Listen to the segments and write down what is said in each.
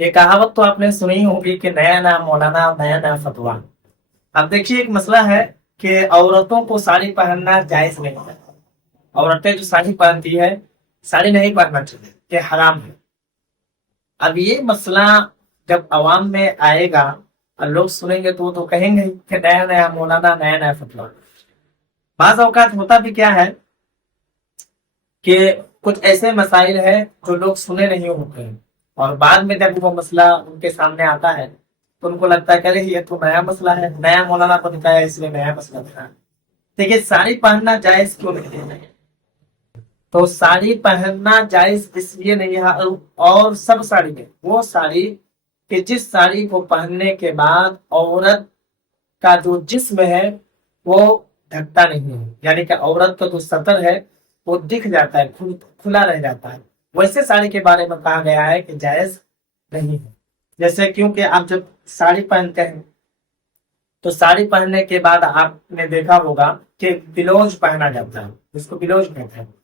ये कहावत तो आपने सुनी होगी कि नया नया मौलाना नया नया फतवा। अब देखिए एक मसला है कि औरतों को साड़ी पहनना जायज नहीं है। औरतें जो साड़ी पहनती है, साड़ी नहीं पहनना चाहिए, ये हराम है। अब ये मसला जब अवाम में आएगा और लोग सुनेंगे तो वो तो कहेंगे कि नया नया मौलाना नया नया फतवा। बाज औकात होता भी क्या है कि कुछ ऐसे मसाइल है जो लोग सुने नहीं होते हैं, और बाद में जब वो मसला उनके सामने आता है तो उनको लगता है कि अरे ये तो नया मसला है, नया मौलाना को बताया इसलिए नया मसला था। देखिए साड़ी पहनना जायज क्यों नहीं है? तो साड़ी पहनना जायज इसलिए नहीं है, और सब साड़ी में वो साड़ी कि जिस साड़ी को पहनने के बाद औरत का जो जिस्म है वो ढकता नहीं है, यानी कि औरत का जो सतर है वो दिख जाता है, खुला रह जाता है। वैसे साड़ी के बारे में कहा गया है कि जायज नहीं है। जैसे क्योंकि आप जब साड़ी पहनते हैं तो साड़ी पहनने के बाद आपने देखा होगा कि ब्लाउज पहना जाता है, जिसको ब्लाउज कहते हैं,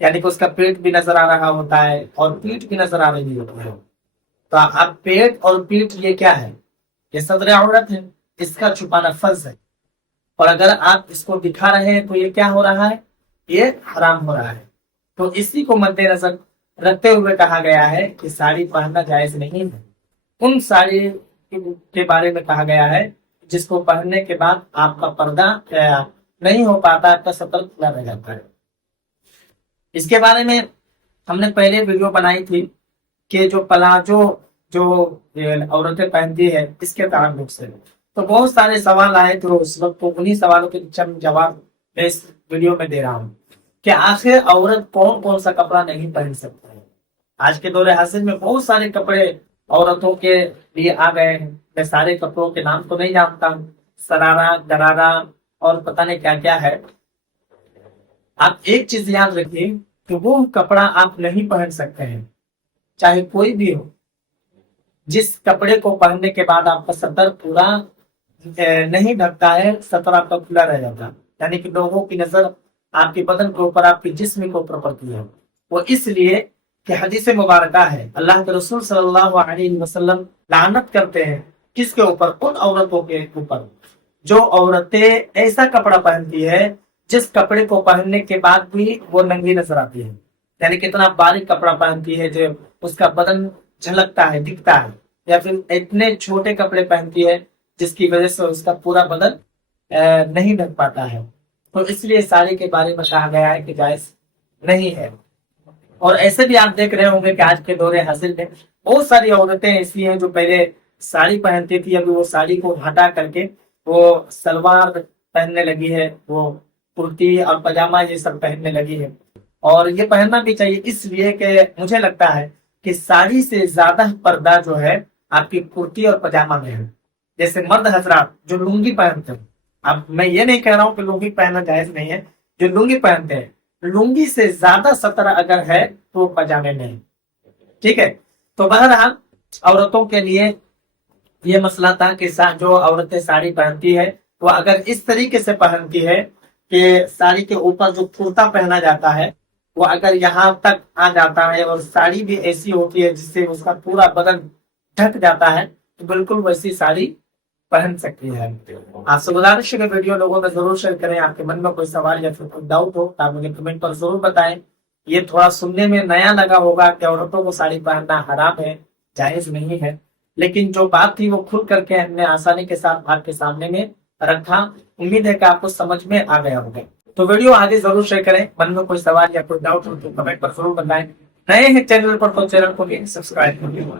यानी कि उसका पेट भी नजर आ रहा होता है और पीठ भी नजर आ रही होती है। तो अब पेट और पीठ ये क्या है? ये सदर औरत है, इसका छुपाना फर्ज है। और अगर आप इसको दिखा रहे हैं तो ये क्या हो रहा है? ये हराम हो रहा है। तो इसी को मद्देनजर रखते हुए कहा गया है कि साड़ी पहनना जायज नहीं है। उन साड़ी के बारे में कहा गया है जिसको पहनने के बाद आपका पर्दा नहीं हो पाता, आपका सतर खुला रह जाता है। इसके बारे में हमने पहले वीडियो बनाई थी कि जो प्लाजो जो औरतें पहनती है इसके ताल्लुक से तो बहुत सारे सवाल आए, तो उस वक्त तो उन्हीं सवालों के जवाब मैं इस वीडियो में दे रहा हूँ कि आखिर औरत कौन कौन सा कपड़ा नहीं पहन सकता है। आज के दौरे हासिल में बहुत सारे कपड़े औरतों के लिए आ गए हैं। मैं सारे कपड़ों के नाम तो नहीं जानता हूँ, सरारा गरारा और पता नहीं क्या क्या है। आप एक चीज याद रखिए कि वो कपड़ा आप नहीं पहन सकते हैं, चाहे कोई भी हो, जिस कपड़े को पहनने के बाद आपका सतर पूरा नहीं ढकता है, सतर आपका खुला रह जाता है, यानी कि लोगों की नजर आपके बदन के ऊपर, आपके जिस्म के ऊपर पड़ती है। वो इसलिए कि हदीस मुबारक है, अल्लाह के रसूल सल्लल्लाहु अलैहि वसल्लम लानत करते हैं किसके ऊपर? उन औरतों के ऊपर जो औरतें ऐसा कपड़ा पहनती है जिस कपड़े को पहनने के बाद भी वो नंगी नजर आती है, यानी कितना बारीक कपड़ा पहनती है जो उसका बदन झलकता है, दिखता है, या फिर इतने छोटे कपड़े पहनती है जिसकी वजह से उसका पूरा बदन नहीं ढक पाता है। तो इसलिए साड़ी के बारे में कहा गया है कि जायज नहीं है। और ऐसे भी आप देख रहे होंगे कि आज के दौरे हासिल में बहुत सारी औरतें ऐसी हैं जो पहले साड़ी पहनती थी, अभी वो साड़ी को हटा करके वो सलवार पहनने लगी है, वो कुर्ती और पजामा ये सब पहनने लगी है। और ये पहनना भी चाहिए, इसलिए कि मुझे लगता है कि साड़ी से ज्यादा पर्दा जो है आपकी कुर्ती और पजामा में है। जैसे मर्द हजरात जो लुंगी पहनते हैं, अब मैं ये नहीं कह रहा हूँ कि लुंगी पहनना जायज नहीं है, जो लुंगी पहनते हैं लुंगी से ज्यादा सतर अगर है तो पजामे में है। ठीक है, तो बहरहाल औरतों के लिए ये मसला था कि जो औरतें साड़ी पहनती है वो अगर इस तरीके से पहनती है कि साड़ी के ऊपर जो कुर्ता पहना जाता है वो अगर यहाँ तक आ जाता है और साड़ी भी ऐसी होती है जिससे उसका पूरा बदन ढक जाता है, तो बिल्कुल वैसी साड़ी पहन सकती है। आपसे गुजारिश है वीडियो लोगों में जरूर शेयर करें। आपके मन में कोई सवाल या फिर कोई डाउट हो तो आप मुझे कमेंट पर जरूर बताएं। ये थोड़ा सुनने में नया लगा होगा कि औरतों को साड़ी पहनना हराम है, जायज नहीं है, लेकिन जो बात थी वो खुल करके हमने आसानी के साथ आपके सामने में रखा। उम्मीद है कि आपको समझ में आ गया होगा। तो वीडियो आगे जरूर शेयर करें। मन में कोई सवाल या कोई डाउट हो तो कमेंट पर जरूर बताएं। नए हैं चैनल पर तो चैनल को भी सब्सक्राइब करिए।